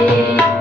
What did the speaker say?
Thank you.